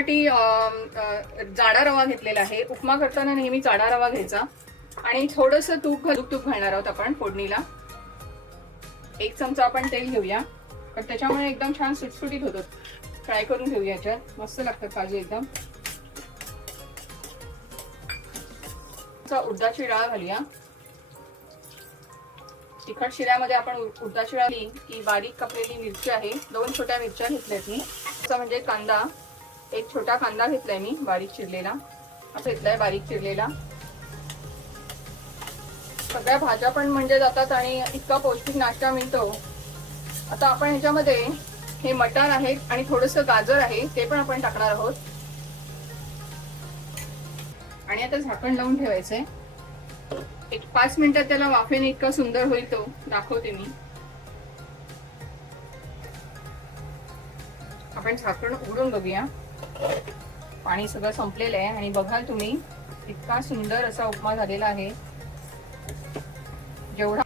वाटी जाडा रवा घेतलेला आहे. उपमा करताना नेहमी जाडा रवा घ्यायचा. आणि थोडस तूप घालूक तूप घालणार आहोत आपण फोडणीला. एक चमचा आपण तेल घेऊया. तर त्याच्यामुळे एकदम छान सुटसुटीत होतो. फ्राय करून घेऊया याच्यात. मस्त लागतात काजू एकदम. चा उडदाची डाळ घालूया. तिखट शिऱ्यामध्ये आपण उडदाची डाळ की बारीक कापलेली मिरची आहे. दोन छोट्या मिरच्या घेतल्यात मी. म्हणजे कांदा एक छोटा कांदा घेतलाय मी बारीक चिरलेला. असं घेतलाय बारीक चिरलेला. सगळ्या भाज्या पण म्हणजे जातात आणि इतका पौष्टिक नाश्ता मिळतो. आता आपण ह्याच्यामध्ये हे मटार आहेत आणि थोडस गाजर आहे ते पण आपण टाकणार आहोत. आणि आता झाकण लावून ठेवायचंय. एक पाच मिनिटात त्याला वाफेने इतका सुंदर होईल तो दाखवते मी. आपण झाकण उघडून बघूया. पाणी सगळं संपलेलं आहे आणि बघाल तुम्ही इतका सुंदर असा उपमा झालेला आहे. जेवढा